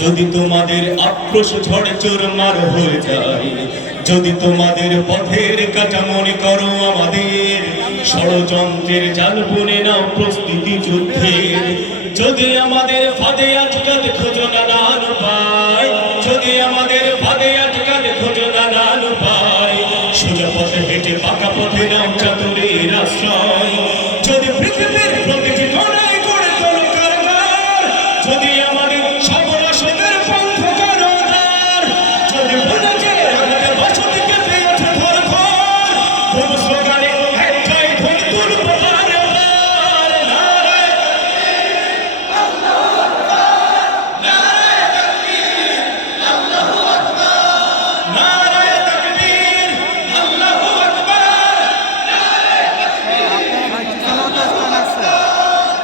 যদি তোমাদের আক্রোশ ঝড়ে চোরমার হয়ে যায়, যদি তোমাদের পথের কাটা মনে করো আমাদের, ষড়যন্ত্রের জাল বুনে নাও প্রস্তুতি যুদ্ধের। যদি আমাদের ফাঁদে আটকাতে খোঁজো নানান পায় যদি আমাদের ফাঁদে আটকাতে খোঁজো নানান পায় সোজা পথে হেঁটে পাকা পথে নাও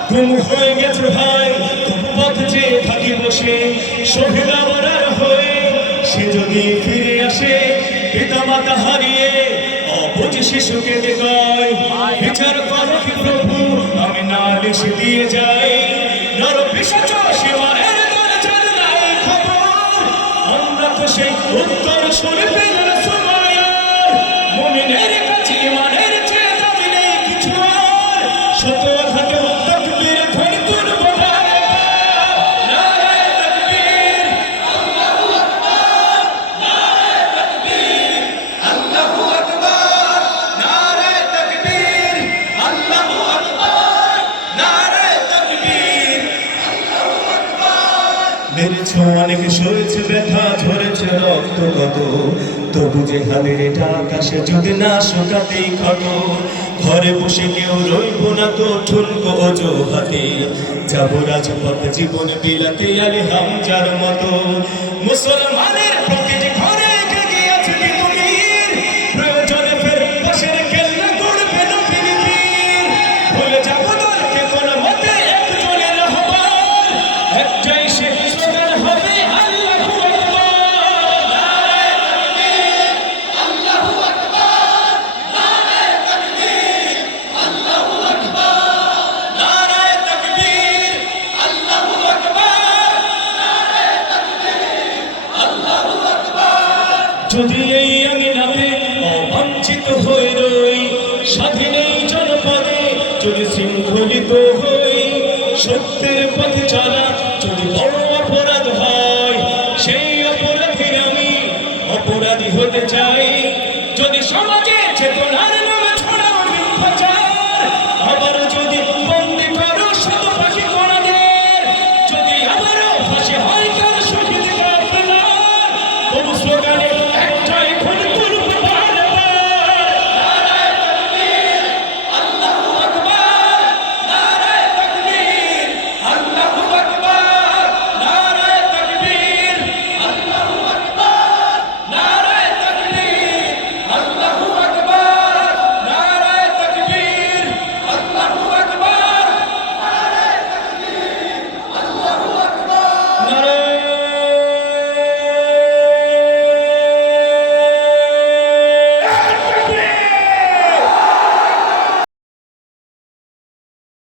ঘুম হয়ে গেছে ভাই, পথ চেয়ে থাকি বসে, শহীদ আমরার হয়ে। সে যদি ফিরে আসে, পিতা মাতা হারিয়ে, অবুঝ শিশুকে দেখায় বিচার করো কি প্রভু, আমি নালিশ দিয়ে যাই। নর নাই খবর। আমরা তো সেই উত্তর শুনে পেলাম মেরেছ সয়েছে ব্যথা রক্ত কত তবু যে এটা আকাশে যদি না শোকাতেই ঘরে বসে কেউ রইব না তো ঠুনকো অজুহাতে। যাব রাজপথ জীবন বিলাতে আলে হামজার মতো। মুসলমানের শুধু এই আমি নামে অবাঞ্ছিত হয়ে রই, স্বাধীন এই জনপদে যদি শৃঙ্খলিত হই, সত্যের পথে চালা যদি বড় অপরাধ হয়, সেই অপরাধী আমি অপরাধী হতে চাই।